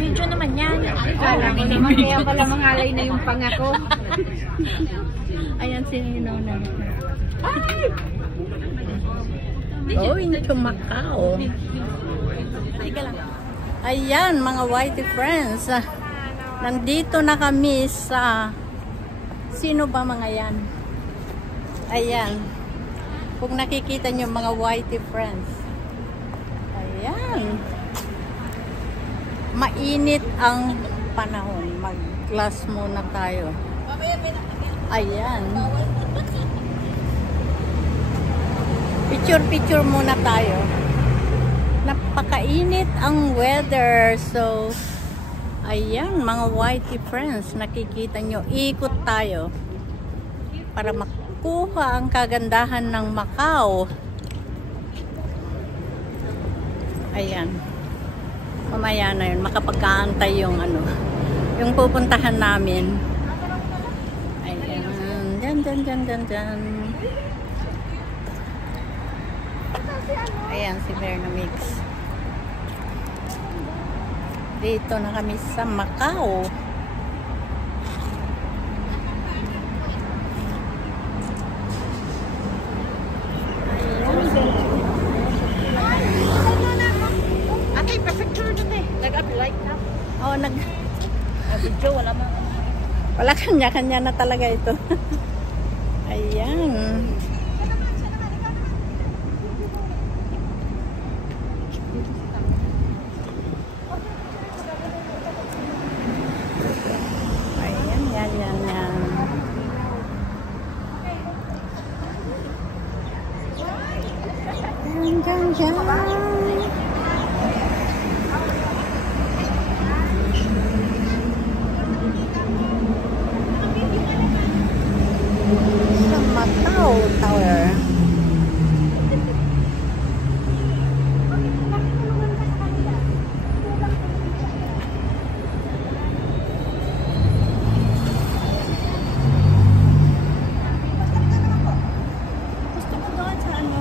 Video naman yan. Kaya pala mangalay na yung pangako. Ayan, sininaw na. Oh, into Macau. Ayan, mga whitey friends. Nandito na kami sa... Sino ba mga yan? Ayan. Kung nakikita nyo mga whitey friends. Ayan. Mainit ang panahon. Mag-glass muna tayo. Ayan. Picture-picture muna tayo. Napakainit ang weather. So, ayan, mga whitey friends. Nakikita nyo, ikot tayo. Para makuha ang kagandahan ng Macau. Ayan. Mamaya na yun, makapagkaantay yung ano, yung pupuntahan namin. Ayan, dyan. Ayan, si Bernamix. Dito na kami sa Macau. Oh, Video, wala man. wala kanya-kanya na talaga ito. Ayan. Ayan, yan. Dyan. Macau Tower. Gusto ko doon sa ano?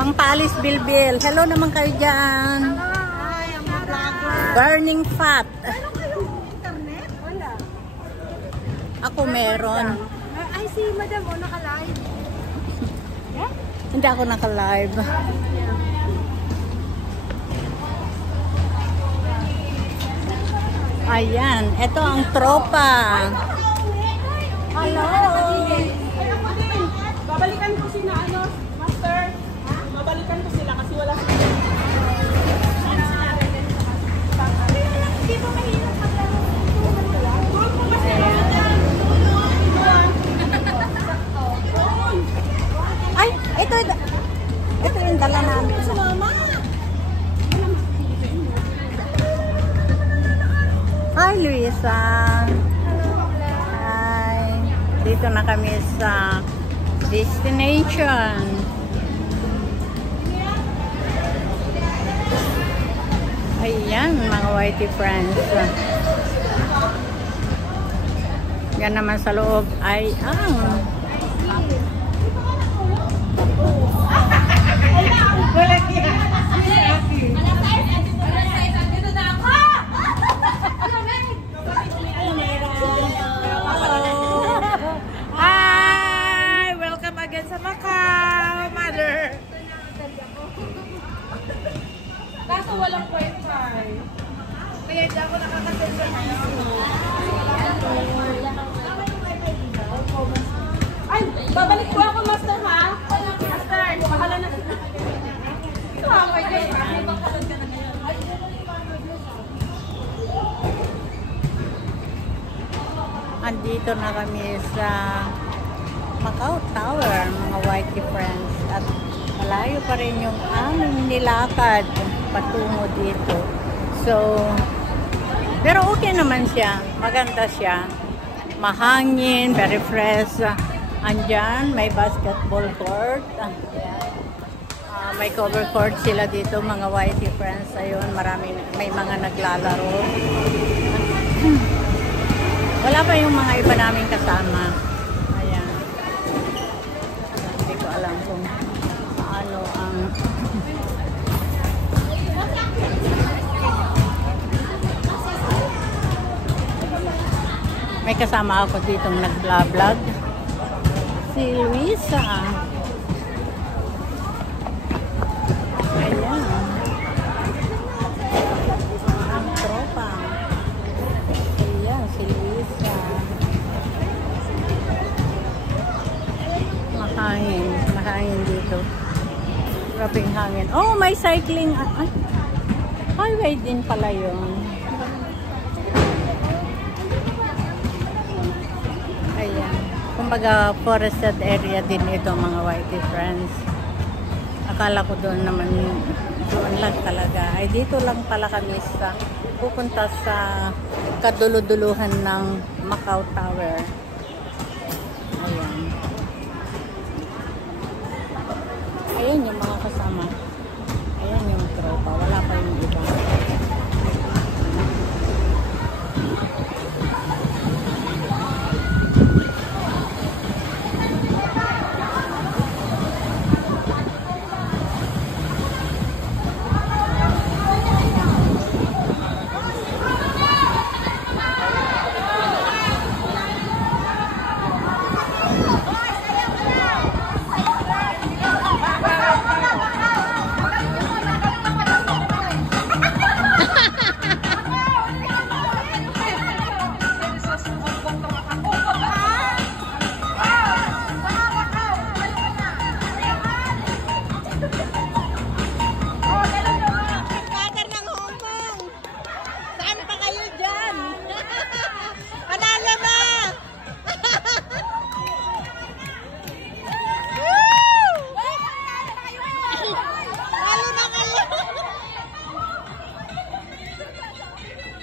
Pangpalis bilbil. Hello naman kayo dyan. Hi, I'm a vlogger. Burning fat. Meron kayong internet? Wala. Ako meron. Ay, si Madam, naka-live. Hindi ako naka-live. Ayan, ito ang tropa. Hello. Babalikan ko sila, Master. Babalikan ko sila kasi wala sila. Hindi mo mahirap maglaro. Ay, ito yung dala namin. Hi, Luisa. Hi. Dito na kami sa destination. Ayan, mga whitey friends. Yan naman sa loob ay ang Hi! Welcome again sa Macau, Mother. Kaso walang wifi. Kaya hindi ako nakakasend sa Ay, babalik po ako, Master, ha? Master, bahala na sila. Ito ha, my God. andito na kami sa Macau Tower, mga whitey friends. At malayo pa rin yung aming nilakad patungo dito. So, pero okay naman siya. Maganda siya. Mahangin, very fresh. Andyan, may basketball court. May cover court sila dito, mga whitey friends. Ayun, may mga naglalaro. Wala pa yung mga iba namin kasama. Ayan. Hindi ko alam kung May kasama ako ditong nag-vlog. Si Luisa. Ayan. Ang tropa. Ayan, si Luisa. Mahangin dito. Grabing hangin. Oh, may cycling. Ay, highway din pala yun. Ayan. Kumbaga, forested area din ito, mga whitey friends. Akala ko doon naman, doon lang talaga. Ay, dito lang pala kami sa pupunta sa kaduluduluhan ng Macau Tower. Ayan. Ayan yung mga kasama. Ayan yung tropa. Wala pa yung iba.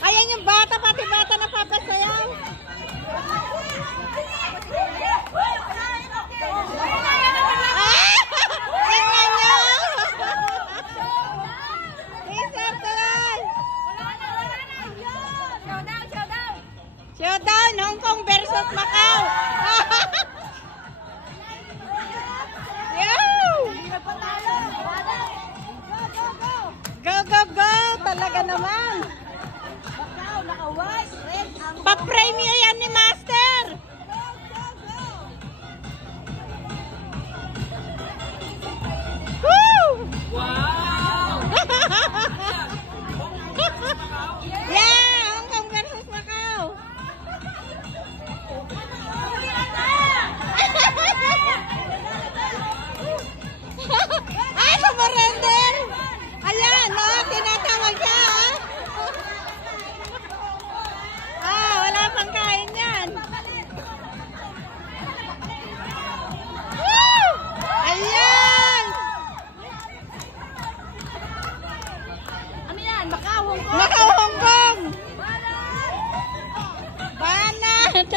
Ayan yung bata, pati bata na papasayaw. Tingnan nyo! T-shirt tuloy! Showdown! Hong Kong versus Macau! Go, go, go! Talaga naman! Pa-premiere yan ni Master! Woo! Wow! Yeah! Hong Kong versus Macau! Ay, sumurrender! Ayan, no? Tinatawag siya, wala pang kain yan. Woo! Ayan! Ano yan? Macau, Hong Kong? Macau, Hong Kong! Banat!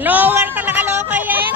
Lower talaga loko yan.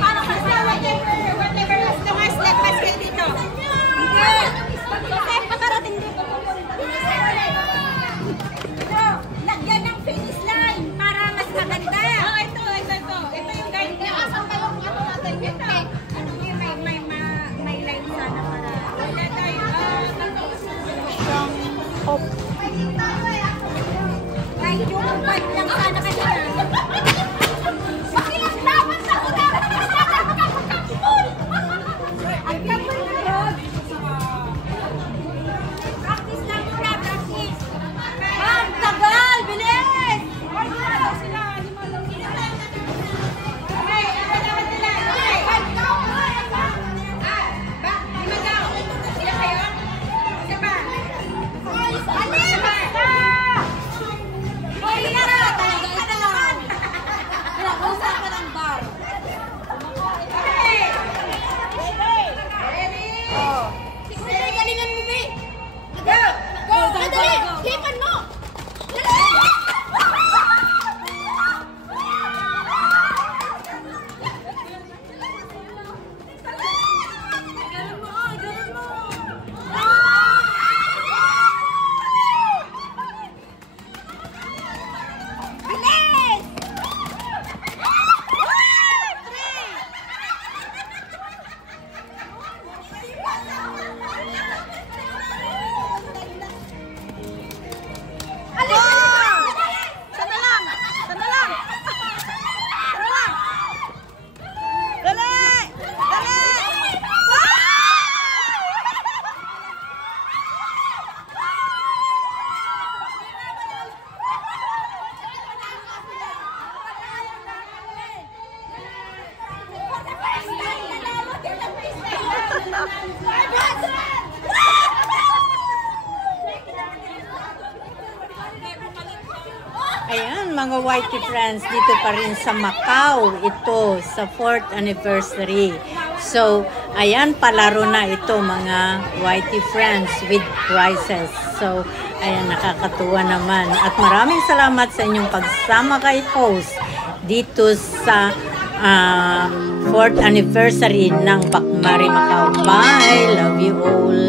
Paano kasi whatever customers, let us get dito. mga YT friends, dito pa rin sa Macau, ito sa 4th anniversary. So, ayan, palaro na ito mga YT friends with prizes. So, ayan, nakakatuwa naman. At maraming salamat sa inyong pagsama kay host dito sa 4th anniversary ng Bacmari Macau. Bye! Love you all!